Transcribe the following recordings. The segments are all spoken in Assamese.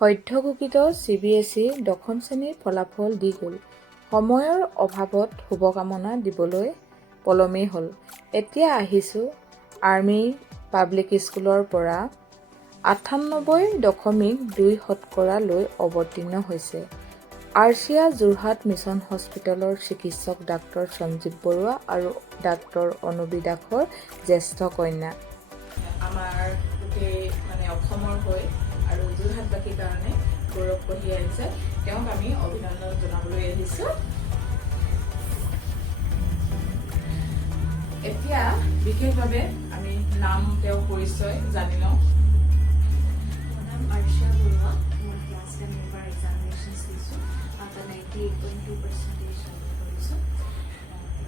সদ্যঘোষিত CBSE দশম শ্ৰেণীৰ ফলাফল দি গ'ল। সময়ৰ অভাৱত শুভকামনা দিবলৈ পলমেই হ'ল। এতিয়া আহিছোঁ আৰ্মি পাব্লিক স্কুলৰ পৰা 98.2% লৈ অৱতীৰ্ণ হৈছে। আৰচিয়া যোৰহাট মিছন হস্পিটেলৰ চিকিৎসক ডাক্তৰ সঞ্জীৱ বৰুৱা আৰু ডাক্তৰ অনুবী দাসৰ জ্যেষ্ঠ কন্যা। আমাৰ গোটেই অসমৰ হৈ আৰু যোৰহাটবাসীৰ কাৰণে গৌৰৱ কঢ়িয়াই আহিছে। তেওঁক আমি অভিনন্দন জনাবলৈ আহিছোঁ। এতিয়া বিশেষভাৱে আমি নাম তেওঁৰ পৰিচয় জানি লওঁ। আৰচিয়া বৰুৱা, মই ক্লাছ 10 এইবাৰ এক্সামিনেশ্যনছ দিছোঁ। 98.2% কৰিছোঁ।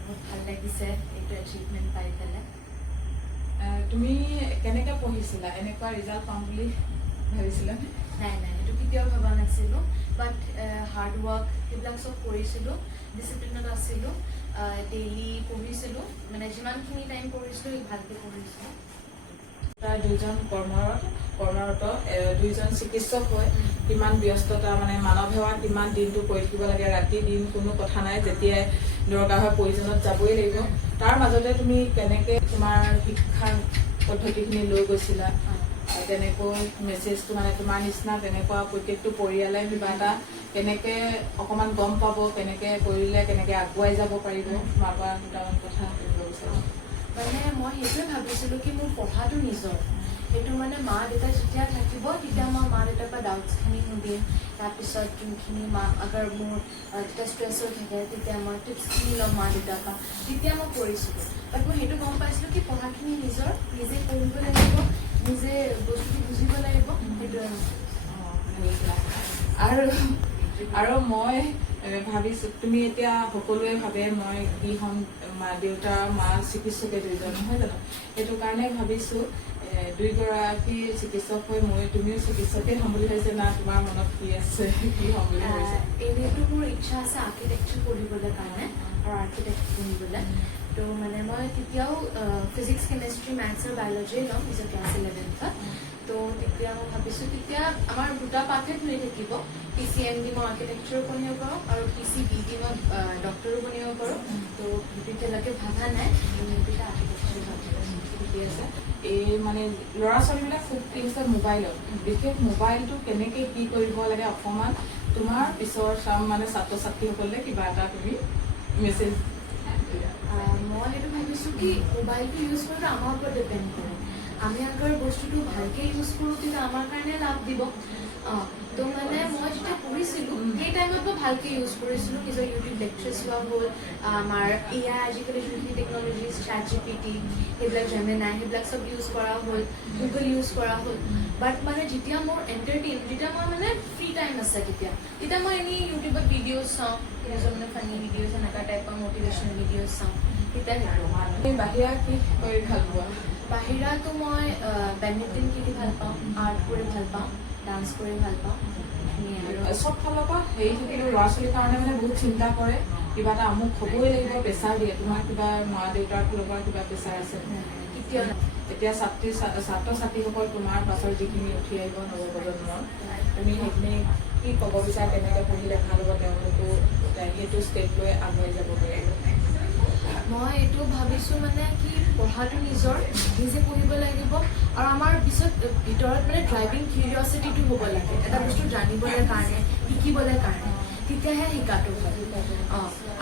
বহুত ভাল লাগিছে এইটো এচিভমেণ্ট পাই পেলাই। তুমি কেনেকৈ পঢ়িছিলা? এনেকুৱা ৰিজাল্ট পাম বুলি ভাবিছিলা? নাই, সেইটো কেতিয়াও ভবা নাছিলোঁ। বাট হাৰ্ড ৱৰ্ক সেইবিলাক চব কৰিছিলোঁ, ডিচিপ্লিনত আছিলোঁ, ডেইলি পঢ়িছিলোঁ, যিমানখিনি টাইম পঢ়িছিলোঁ ভালকৈ পঢ়িছিলোঁ। প্ৰায় দুজন কৰ্মৰত দুইজন চিকিৎসক হৈ কিমান ব্যস্ততা, মানৱ সেৱা কিমান দিনটো কৰি থাকিব লাগে, ৰাতি দিন কোনো কথা নাই, যেতিয়াই দৰকাৰ হয় প্ৰয়োজনত যাবই লাগিব। তাৰ মাজতে তুমি কেনেকৈ তোমাৰ শিক্ষা পদ্ধতিখিনি লৈ গৈছিলা? তেনেকৈ মেছেজটো তোমাৰ নিচিনা তেনেকুৱা প্ৰত্যেকটো পৰিয়ালে কিবা এটা কেনেকৈ অকণমান গম পাব, কেনেকৈ কৰিলে কেনেকৈ আগুৱাই যাব পাৰিব, তোমাৰ পৰা দুটামান কথা সুধিব বিচাৰোঁ। মই সেইটোৱে ভাবিছিলোঁ কি মোৰ পঢ়াটো নিজৰ, সেইটো মা দেউতা যেতিয়া থাকিব তেতিয়া মই মা দেউতাৰ পৰা ডাউটছখিনি সুধিম। তাৰপিছত যোনখিনি আগাৰ মোৰ যেতিয়া ষ্ট্ৰেছ হৈ থাকে তেতিয়া মই টিপছখিনি ল'ম মা দেউতাৰ পৰা, তেতিয়া মই কৰিছিলোঁ। বাট মই সেইটো গম পাইছিলোঁ কি পঢ়াখিনি নিজৰ, নিজে পঢ়িব লাগিব, নিজে বস্তুটো বুজিব লাগিব, সেইটোৱে আৰু মই ভাবিছোঁ তুমি এতিয়া সকলোৱে ভাবে মই কি হ'ম, দেউতা মা চিকিৎসকে দুইজন, নহয় জানো? সেইটো কাৰণে ভাবিছোঁ দুইগৰাকী চিকিৎসক হৈ তুমিও চিকিৎসকেই হ'ম বুলি ভাবিছে না? তোমাৰ মনত কি আছে, কি হ'ম বুলি ভাবিছে? এনেইতো মোৰ ইচ্ছা আছে আৰ্কিটেক্সাৰ পঢ়িবলৈ কাৰণে আৰু আৰ্কিটেক্ট পঢ়িবলৈ। তো মই তেতিয়াও ফিজিক্স, কেমেষ্ট্ৰি, মেথছ আৰু বায়'লজিয়ে ল'ম নিজৰ ক্লাছ 11ত। তো তেতিয়া মই ভাবিছোঁ তেতিয়া আমাৰ দুটা পাঠে খুলি থাকিব। PCMD মই আৰ্কিটেক্সাৰো পঢ়িব পাৰোঁ আৰু PCBD মই ডক্টৰো বনিব পাৰোঁ। তো তেতিয়ালৈকে ভাবা নাই, তেতিয়া আৰ্কিটেক্সাৰ ঠিকে আছে। এই ল'ৰা ছোৱালীবিলাক খুব কি হৈছে মোবাইলত, বিশেষ মোবাইলটো কেনেকৈ কি কৰিব লাগে অকণমান তোমাৰ পিছৰ ছাত্ৰ ছাত্ৰীসকলে কিবা এটা তুমি মেছেজ। মই সেইটো ভাবিছোঁ কি মোবাইলটো ইউজ কৰোঁতে আমাৰ ওপৰত ডিপেণ্ড কৰে। আমি আগৰ বস্তুটো ভালকৈ ইউজ কৰোঁ তেতিয়া আমাৰ কাৰণে লাভ দিব। তো মই যেতিয়া পঢ়িছিলোঁ সেই টাইমত মই ভালকৈ ইউজ কৰিছিলোঁ, নিজৰ ইউটিউব লেকচাৰ্ছ লোৱা হ'ল, আমাৰ AI আজিকালি যোনখিনি টেকন'লজিজ ChatGPT সেইবিলাক জেমিনাই সেইবিলাক চব ইউজ কৰা হ'ল, গুগল ইউজ কৰা হ'ল। বাট যেতিয়া মোৰ যেতিয়া মই ফ্ৰী টাইম আছে তেতিয়া মই এনেই ইউটিউবত ভিডিঅ'জ চাওঁ, নিজৰ ফানি ভিডিঅ'জ এনেকুৱা টাইপৰ মটিভেশ্যনেল ভিডিঅ'জ চাওঁ। তেতিয়া তুমি বাহিৰা কি কৰি ভাল পোৱা? বাহিৰাটো মই বেডমিণ্টন খেলি ভাল পাওঁ, আৰ্ট কৰি ভাল পাওঁ, ডান্স কৰি ভাল পাওঁ। চব ফালৰ পৰা হেৰি থাকিলেও ল'ৰা ছোৱালীৰ কাৰণে বহুত চিন্তা কৰে, কিবা এটা আমুক হ'বই লাগিব, প্ৰেছাৰ দিয়ে। তোমাৰ কিবা মা দেউতাৰ ফালৰ পৰা কিবা প্ৰেছাৰ আছে? এতিয়া ছাত্ৰ ছাত্ৰীসকল তোমাৰ পাছৰ যিখিনি উঠি আহিব নৱপ্ৰজন্মৰ, তুমি সেইখিনি কি ক'ব বিচাৰা? কেনেকৈ পঢ়িলে ভাল হ'ব, তেওঁলোকো সেইটো ষ্টেপ লৈ আগুৱাই যাব পাৰিব? মই এইটো ভাবিছোঁ কি পঢ়াটো নিজৰ, নিজে পঢ়িব লাগিব আৰু আমাৰ পিছত ভিতৰত ড্ৰাইভিং কিউৰিয়চিটিটো হ'ব লাগে, এটা বস্তু জানিবলৈ কাৰণে, শিকিবলৈ কাৰণে, তেতিয়াহে শিকাটো হয়।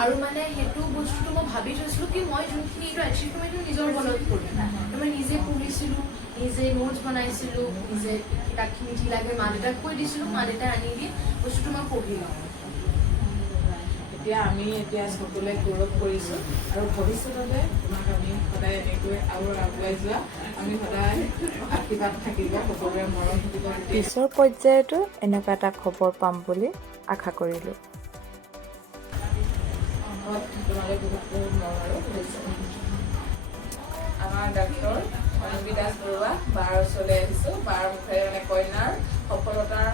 আৰু সেইটো বস্তুটো মই ভাবি থৈছিলোঁ কি মই যোনখিনি এইটো এচিভ কৰিম নিজৰ বলত কৰিম। মই নিজে পঢ়িছিলোঁ, নিজে নোটছ বনাইছিলোঁ, নিজে কিতাপখিনি যি লাগে মা দেউতাক কৈ দিছিলোঁ, মা দেউতাই আনি দিয়ে, বস্তুটো মই পঢ়ি লওঁ। আমি সকলোৱে গৌৰৱ কৰিছোঁ আৰু ভৱিষ্যততে তোমাক আমি সদায় এনেকৈ আৰু আগুৱাই যোৱা আমি সদায় আশীৰ্বাদ থাকিব, সকলোৰে মৰম থাকিব। পিছৰ পৰ্যায়তো এনেকুৱা এটা খবৰ পাম বুলি আশা কৰিলোঁ। তোমালৈ বহুত বহুত মৰম আৰু শুভেচ্ছা। আমাৰ ডাক্তৰ অনুবী দাস বৰুৱা বাৰ ওচৰলৈ আহিছোঁ। বাৰ মুখেৰে কন্যাৰ সফলতাৰ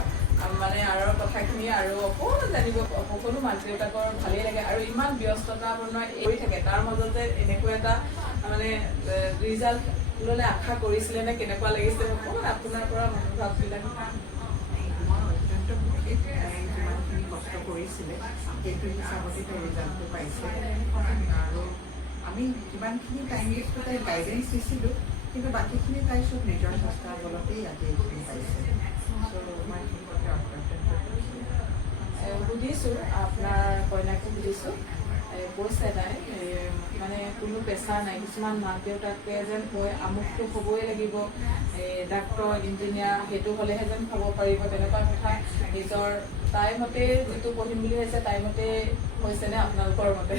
আঁৰৰ কথাখিনি আৰু অকণমান জানিব। সকলো মাক দেউতাকৰ ভালেই লাগে আৰু ইমান ব্যস্ততাপূৰ্ণ কৰি থাকে, তাৰ মাজতে এনেকুৱা এটা ৰিজাল্ট ল'লে আশা কৰিছিলে নে? কেনেকুৱা লাগিছে অকণমান আপোনাৰ পৰা মনোভাৱবিলাক? আছিলে সেইটো হিচাপতে তাই ৰিজাল্টটো পাইছে আৰু আমি যিমানখিনি টাইম দিছিলোঁ তাই গাইডেঞ্চ দিছিলোঁ কিন্তু বাকীখিনি তাই চব নিজৰ চেষ্টাৰ বলতেই ইয়াতে এইখিনি পাইছে চ' মই ঠিকতে সুধিছোঁ আপোনাৰ কইনাকো সুধিছোঁ কৈছে তাই মানে কোনো প্ৰেছাৰ নাই কিছুমান মাক দেউতাকে যেন কয় আমুকটো হ'বই লাগিব ডাক্তৰ ইঞ্জিনিয়াৰ সেইটো হ'লেহে যেন হ'ব পাৰিব তেনেকুৱা কথা নিজৰ তাই মতে যিটো পঢ়িম বুলি হৈছে তাই মতে হৈছেনে আপোনালোকৰ মতে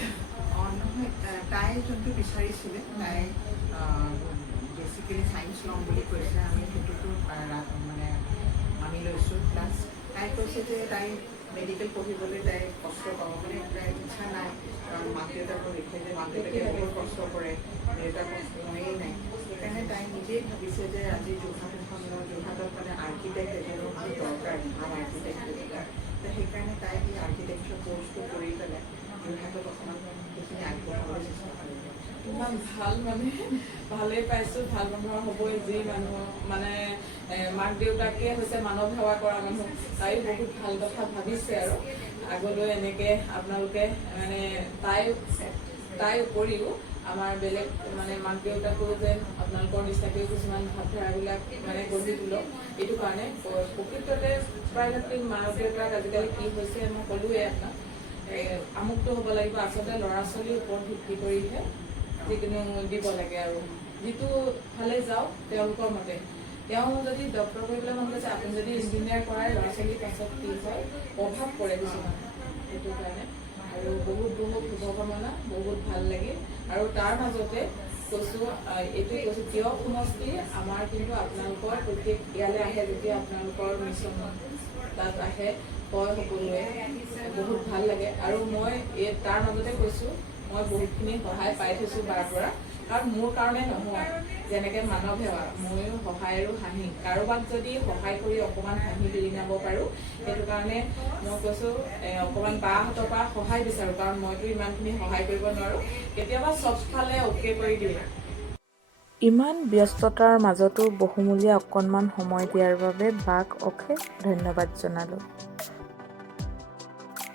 নহয় তাই যোনটো বিচাৰিছিলে তাই বেচিকেলি ছায়েন্স ল'ম বুলি কৈছে আমি সেইটোতো মানে মানি লৈছোঁ প্লাছ তাই কৈছে যে তাই মেডিকেল পঢ়িবলৈ তাই কষ্ট পাব মানে তাইৰ ইচ্ছা নাই কাৰণ মাক দেউতাকৰ দেখে যে মাক দেউতাকে বহুত কষ্ট কৰে দেউতাকক ময়েই নাই সেইকাৰণে তাই নিজেই ভাবিছে যে আজি যোৰহাটত মানে আৰ্কিটেক্ট এজনৰ বহুত দৰকাৰ ভাল আৰ্কিটেক্ট এজনৰ তো সেইকাৰণে তাই সেই আৰ্কিটেক্সাৰ কৰ্চটো কৰি পেলাই যোৰহাটত অকণমান সেইখিনি আগবঢ়াবলৈ চেষ্টা কৰিলে ইমান ভাল মানে ভালেই পাইছোঁ ভাল মানুহৰ হ'বই যি মানুহ মানে মাক দেউতাকে হৈছে মানৱ সেৱা কৰা মানুহ তাইও বহুত ভাল কথা ভাবিছে আৰু আগলৈ এনেকৈ আপোনালোকে মানে তাইৰ উপৰিও আমাৰ বেলেগ মানে মাক দেউতাকো যেন আপোনালোকৰ নিচিনাকৈ কিছুমান ভাৱধাৰাবিলাক মানে গঢ়ি তোলক এইটো কাৰণে প্ৰকৃততে প্ৰায়ভাগ মাক দেউতাক আজিকালি কি হৈছে মই ক'লোৱেই আপোনাক আমুকটো হ'ব লাগিব আচলতে ল'ৰা ছোৱালীৰ ওপৰত ভিত্তি কৰিহে যিকোনো দিব লাগে আৰু যিটো ফালে যাওক তেওঁলোকৰ মতে তেওঁ যদি ডক্টৰ কৰিবলৈ মন গৈছে আপুনি যদি ইঞ্জিনিয়াৰ কৰাই ল'ৰা ছোৱালীৰ পাছত কি হয় প্ৰভাৱ পৰে কিছুমান সেইটো কাৰণে আৰু বহুত বহুত শুভকামনা বহুত ভাল লাগিল আৰু তাৰ মাজতে কৈছোঁ এইটোৱে কৈছোঁ কিয় সমষ্টি আমাৰ কিন্তু আপোনালোকৰ প্ৰত্যেক ইয়ালৈ আহে যেতিয়া আপোনালোকৰ মিছন তাত আহে কয় সকলোৱে বহুত ভাল লাগে আৰু মই তাৰ মাজতে কৈছোঁ মই বহুতখিনি সহায় পাই থৈছোঁ বাৰ পৰা কাৰণ মোৰ কাৰণে নহয় যেনেকৈ মানৱ সেৱা ময়ো সহায় আৰু হাঁহি কাৰোবাক যদি সহায় কৰি অকণমান হাঁহি বিৰিঙাব পাৰোঁ সেইটো কাৰণে মই কৈছোঁ অকণমান বাহঁতৰ পৰা সহায় বিচাৰোঁ কাৰণ মইতো ইমানখিনি সহায় কৰিব নোৱাৰোঁ কেতিয়াবা চবফালে অ'কে কৰি দিয়ে ইমান ব্যস্ততাৰ মাজতো বহুমূলীয়া অকণমান সময় দিয়াৰ বাবে বাক অশেষ ধন্যবাদ জনালোঁ।